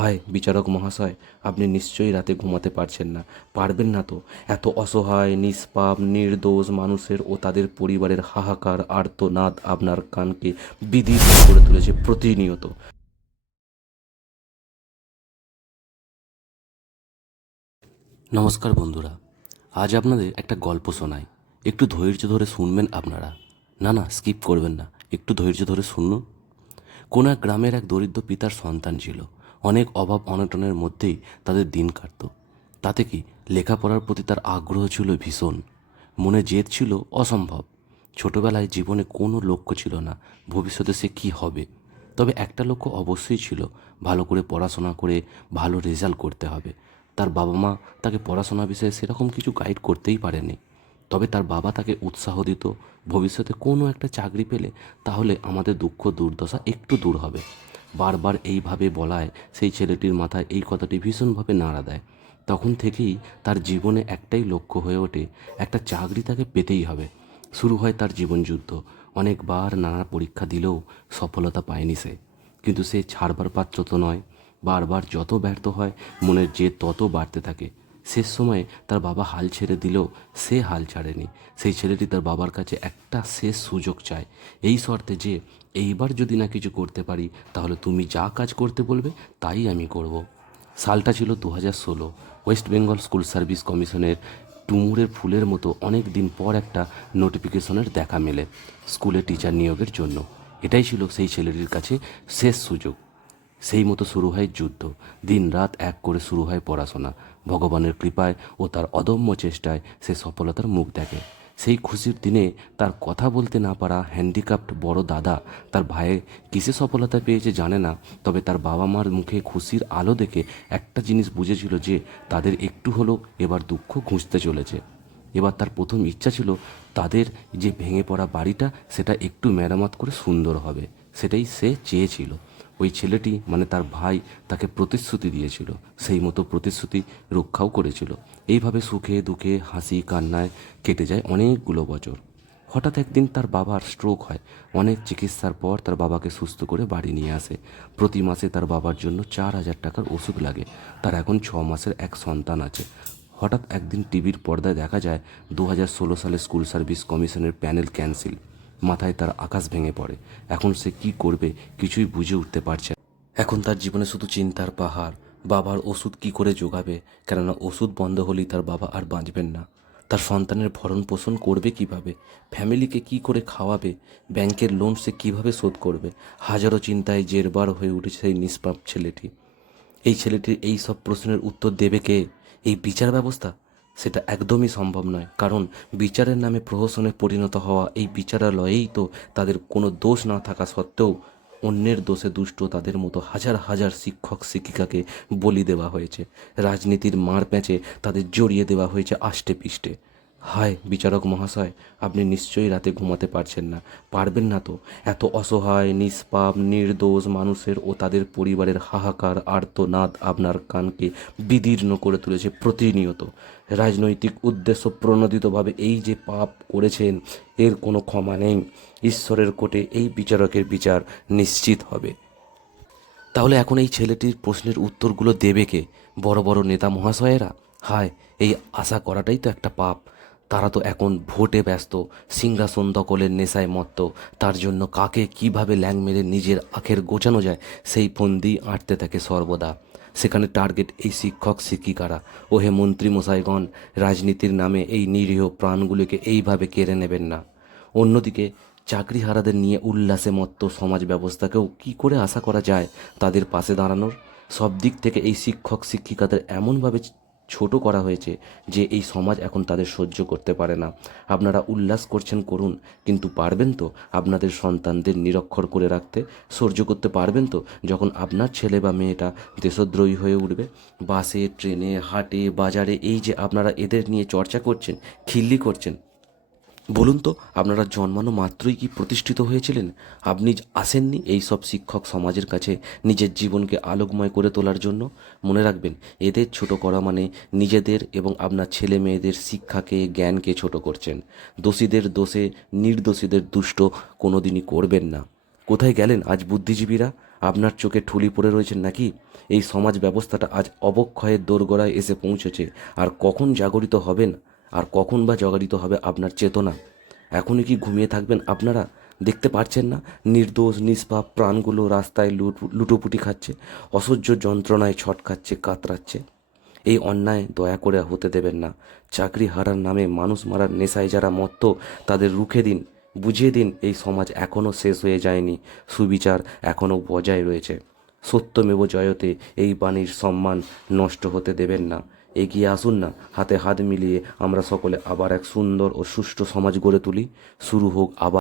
হায়, বিচারক মহাশয়, আপনি নিশ্চয়ই রাতে ঘুমাতে পারছেন না। পারবেন না তো? এত অসহায়, নিষ্পাপ, নির্দোষ মানুষের ও তাদের পরিবারের হাহাকার, আর্তনাদ আপনার কানকে বিদিত করে তুলেছে প্রতিনিয়ত। নমস্কার বন্ধুরা, আজ আপনাদের একটা গল্প শোনাই। একটু ধৈর্য ধরে শুনবেন আপনারা। না না, স্কিপ করবেন না। একটু ধৈর্য ধরে শুনুন। কোন গ্রামের এক দরিদ্র পিতার সন্তান ছিল। অনেক অভাব অনটনের মধ্যেই তাদের দিন কাটত। তাতে কি লেখাপড়ার প্রতি তার আগ্রহ ছিল ভীষণ। মনে জেদ ছিল, অসম্ভব। ছোটবেলায় জীবনে কোনো লক্ষ্য ছিল না, ভবিষ্যতে সে কী হবে? তবে একটা লক্ষ্য অবশ্যই ছিল, ভালো করে পড়াশোনা করে ভালো রেজাল্ট করতে হবে। তার বাবা মা তাকে পড়াশোনা বিষয়ে সেরকম কিছু গাইড করতেই পারেনি তবে তার বাবা তাকে উৎসাহ দিত, ভবিষ্যতে কোনো একটা চাকরি পেলে তাহলে আমাদের দুঃখ দুর্দশা একটু দূর হবে। বারবার এইভাবে বলায় সেই ছেলেটির মাথায় এই কথাটি ভীষণভাবে নাড়া দেয়। তখন থেকেই তার জীবনে একটাই লক্ষ্য হয়ে ওঠে, একটা চাকরি তাকে পেতেই হবে। শুরু হয় তার জীবনযুদ্ধ। অনেকবার নানা পরীক্ষা দিলেও সফলতা পায়নি সে। কিন্তু সে ছাড়বার পাত্র তো নয়। বারবার যত ব্যর্থ হয়, মনের জেদ তত বাড়তে থাকে। শেষ সময়ে তার বাবা হাল ছেড়ে দিলেও সে হাল ছাড়েনি। সেই ছেলেটি তার বাবার কাছে একটা শেষ সুযোগ চায়। এই শর্তে যে, এইবার যদি না কিছু করতে পারি, তাহলে তুমি যা কাজ করতে বলবে, তাই আমি করব। সালটা ছিল দু হাজার ষোলো। ওয়েস্ট বেঙ্গল স্কুল সার্ভিস কমিশনের টুমুরের ফুলের মতো অনেক দিন পর একটা নোটিফিকেশনের দেখা মেলে, স্কুলে টিচার নিয়োগের জন্য। এটাই ছিল সেই ছেলেটির কাছে শেষ সুযোগ। সেই মতো শুরু হয় যুদ্ধ। দিন রাত এক করে শুরু হয় পড়াশোনা। ভগবানের কৃপায় ও তার অদম্য চেষ্টায় সে সফলতার মুখ দেখে। সেই খুশির দিনে তার কথা বলতে না পারা হ্যান্ডিক্যাপ্ট বড় দাদা তার ভাইয়ে কিসে সফলতা পেয়েছে জানে না, তবে তার বাবা মার মুখে খুশির আলো দেখে একটা জিনিস বুঝেছিল যে তাদের একটু হলেও এবার দুঃখ ঘুঁচতে চলেছে। এবার তার প্রথম ইচ্ছা ছিল তাদের যে ভেঙে পড়া বাড়িটা সেটা একটু মেরামত করে সুন্দর হবে, সেটাই সে চেয়েছিল। ওই ছেলেটি মানে তার ভাই তাকে প্রতিশ্রুতি দিয়েছিল, সেই মতো প্রতিশ্রুতি রক্ষাও করেছিল। এইভাবে সুখে দুঃখে হাসি কান্নায় কেটে যায় অনেকগুলো বছর। হঠাৎ একদিন তার বাবার স্ট্রোক হয়। অনেক চিকিৎসার পর তার বাবাকে সুস্থ করে বাড়ি নিয়ে আসে। প্রতি মাসে তার বাবার জন্য চার হাজার টাকার ওষুধ লাগে। তার এখন ছ মাসের এক সন্তান আছে। হঠাৎ একদিন টিভির পর্দায় দেখা যায়, দু হাজার ষোলো সালে স্কুল সার্ভিস কমিশনের প্যানেল ক্যান্সেল। মাথায় তার আকাশ ভেঙে পড়ে। এখন সে কি করবে কিছুই বুঝে উঠতে পারছে এখন তার জীবনে শুধু চিন্তার পাহাড়। বাবার ওষুধ কি করে যোগাবে? কেননা ওষুধ বন্ধ হলেই তার বাবা আর বাঁচবেন না। তার সন্তানের ভরণ পোষণ করবে কীভাবে? ফ্যামিলিকে কি করে খাওয়াবে? ব্যাংকের লোন সে কীভাবে শোধ করবে? হাজারো চিন্তায় জেরবার হয়ে উঠেছে সেই নিষ্পাপ ছেলেটি। এই ছেলেটির এই সব প্রশ্নের উত্তর দেবে কে? এই বিচার ব্যবস্থা? সেটা একদমই সম্ভব নয়। কারণ বিচারের নামে প্রহসনে পরিণত হওয়া এই বিচারালয়েই তো তাদের কোনো দোষ না থাকা সত্ত্বেও অন্যের দোষে দুষ্ট তাদের মতো হাজার হাজার শিক্ষক শিক্ষিকাকে বলি দেওয়া হয়েছে। রাজনীতির মার প্যাঁচে তাদের জড়িয়ে দেওয়া হয়েছে আষ্টে পিষ্টে হায়, বিচারক মহাশয়, আপনি নিশ্চয়ই রাতে ঘুমাতে পারছেন না। পারবেন না তো। এত অসহায়, নিষ্পাপ, নির্দোষ মানুষের ও তাদের পরিবারের হাহাকার, আর্তনাদ আপনার কানকে বিদীর্ণ করে তুলেছে প্রতিনিয়ত। রাজনৈতিক উদ্দেশ্য প্রণোদিতভাবে এই যে পাপ করেছেন, এর কোনো ক্ষমা নেই। ঈশ্বরের কোটে এই বিচারকের বিচার নিশ্চিত হবে। তাহলে এখন এই ছেলেটির প্রশ্নের উত্তরগুলো দেবে কে? বড় বড় নেতা মহাশয়েরা? হায়, এই আশা করাটাই তো একটা পাপ। তারা তো এখন ভোটে ব্যস্ত, সিংহাসন দখলের নেশায় মত্ত। তার জন্য কাকে কীভাবে ল্যাং মেরে নিজের আখের গোছানো যায়, সেই ফন্দি আঁটতে থাকে সর্বদা। সেখানে টার্গেট এই শিক্ষক, শিক্ষিকারা। ও হে মন্ত্রী মশাইগণ রাজনীতির নামে এই নিরীহ প্রাণগুলিকে এইভাবে কেড়ে নেবেন না। অন্যদিকে, চাকরিহারাদের নিয়ে উল্লাসে মত্ত সমাজ ব্যবস্থাকেও কি করে আশা করা যায় তাদের পাশে দাঁড়ানোর? সব দিক থেকে এই শিক্ষক, শিক্ষিকাদের এমনভাবে ছোট করা হয়েছে যে এই সমাজ এখন তাদের সহ্য করতে পারে না। আপনারা উল্লাস করছেন, করুন, কিন্তু পারবেন তো আপনাদের সন্তানদের নিরক্ষর করে রাখতে? সহ্য করতে পারবেন তো যখন আপনার ছেলে বা মেয়েটা দেশদ্রোহী হয়ে উঠবে? বাসে, ট্রেনে, হাটে, বাজারে এই যে আপনারা এদের নিয়ে চর্চা করছেন, খিল্লি করছেন বলুন তো, আপনারা জন্মানো মাত্রই কি প্রতিষ্ঠিত হয়েছিলেন? আপনি আসেননি এই সব শিক্ষক সমাজের কাছে নিজের জীবনকে আলোকময় করে তোলার জন্য? মনে রাখবেন, এদের ছোট করা মানে নিজেদের এবং আপনার ছেলে মেয়েদের শিক্ষাকে, জ্ঞানকে ছোট করছেন। দোষীদের দোষে, নির্দোষীদের দুষ্ট কোনোদিনই করবেন না। কোথায় গেলেন আজ বুদ্ধিজীবীরা? আপনার চোখে ঠুলি পড়ে রয়েছেন নাকি? এই সমাজ ব্যবস্থাটা আজ অবক্ষয়ের দোরগোড়ায় এসে পৌঁছেছে, আর কখন জাগরিত হবেন? আর কখন বা জাগরিত হবে আপনার চেতনা? এখনই কি ঘুমিয়ে থাকবেন আপনারা? দেখতে পারছেন না? নির্দোষ, নিষ্পাপ, প্রাণগুলো রাস্তায় লুট, লুটোপুটি খাচ্ছে, অসহ্য যন্ত্রণায় ছটকাচ্ছে, কাতরাচ্ছে। এই অন্যায় দয়া করে হতে দেবেন না। চাকরি হারার নামে মানুষ মারার নেশায় যারা মত্ত, তাদের রুখে দিন, বুঝিয়ে দিন, এই সমাজ এখনও শেষ হয়ে যায়নি। সুবিচার এখনও বজায় রয়েছে। সত্যমেব জয়তে এই বাণীর সম্মান নষ্ট হতে দেবেন না। এগিয়ে আসুন না, হাতে হাত মিলিয়ে আমরা সকলে আবার এক সুন্দর ও সুষ্ঠু সমাজ গড়ে তুলি। শুরু হোক আবার।